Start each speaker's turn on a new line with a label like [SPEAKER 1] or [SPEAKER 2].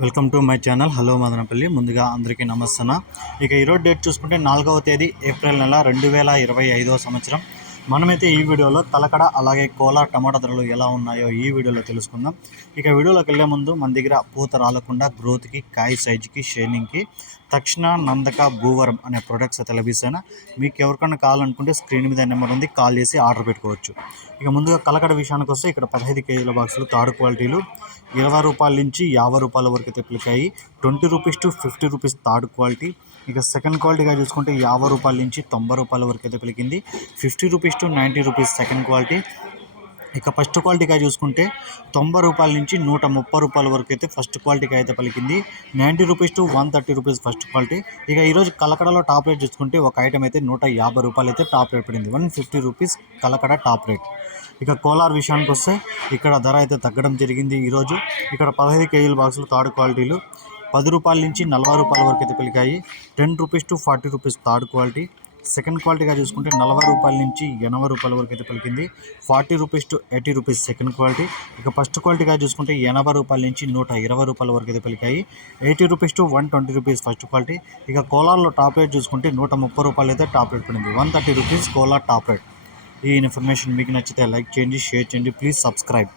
[SPEAKER 1] Welcome to my channel. Hello Madanapalle. ముందుగా అందరికీ నమస్తన ఇక ఈరోజు డేట్ చూసుకుంటే నాలుగవ తేదీ ఏప్రిల్ నెల రెండు వేల ఇరవై ఐదవ సంవత్సరం. మనమైతే ఈ వీడియోలో తలకడ అలాగే కోలా టమాటా ధరలు ఎలా ఉన్నాయో ఈ వీడియోలో తెలుసుకుందాం. ఇక వీడియోలోకి వెళ్ళే ముందు మన దగ్గర పూత రాలకుండా గ్రోత్కి కాయ సైజుకి షేనింగ్కి తక్షణ నందక భూవరం అనే ప్రొడక్ట్స్ అయితే లభిస్తాయి మీకు ఎవరికైనా కావాలనుకుంటే స్క్రీన్ మీద నెంబర్ ఉంది కాల్ చేసి ఆర్డర్ పెట్టుకోవచ్చు. ఇక ముందుగా కలకడ విషయానికి వస్తే ఇక్కడ పదహైదు కేజీల బాక్సులు తాడు క్వాలిటీలు ఇరవై రూపాయల నుంచి యాభై రూపాయల వరకు అయితే పిలికాయి twenty rupees to fifty rupees third quality. ఇక సెకండ్ క్వాలిటీగా చూసుకుంటే యాభై రూపాయల నుంచి తొంభై రూపాయల వరకు అయితే పిలికింది. Fifty rupees to ninety rupees second quality ఇక ఫస్ట్ క్వాలిటీగా చూసుకుంటే తొంభై రూపాయల నుంచి నూట ముప్పై రూపాయల వరకు అయితే ఫస్ట్ క్వాలిటీగా అయితే పలికింది. Ninety rupees to one thirty rupees first quality ఇక ఈరోజు కలకడలో టాప్ రేట్ చూసుకుంటే ఒక ఐటమ్ అయితే నూట యాభై రూపాయలు అయితే టాప్ రేట్ పడింది. One fifty rupees Kalakada top rate ఇక కోలార్ విషయానికి వస్తే ఇక్కడ ధర అయితే తగ్గడం జరిగింది ఈరోజు ఇక్కడ పదహైదు కేజీల బాక్సులు థర్డ్ క్వాలిటీలు పది రూపాయల నుంచి నలభై రూపాయల వరకు అయితే పలికాయి. Ten rupees to forty rupees third quality second క్వాలిటీగా చూసుకుంటే నలభై రూపాయల నుంచి ఎనభై రూపాయల వరకు అయితే పలికింది. Forty rupees to eighty rupees second quality. ఇక ఫస్ట్ క్వాలిటీగా చూసుకుంటే ఎనభై రూపాయల నుంచి నూట ఇరవై రూపాయల వరకు అయితే పలికాయి. Eighty rupees to one twenty rupees first quality. ఇక కోలార్లో టాప్ రేట్ చూసుకుంటే నూట ముప్పై రూపాయలు అయితే టాప్ రేట్ పడింది. One thirty rupees Kolar top rate. ఈ ఇన్ఫర్మేషన్ మీకు నచ్చితే లైక్ చేయండి షేర్ చేయండి. Please subscribe.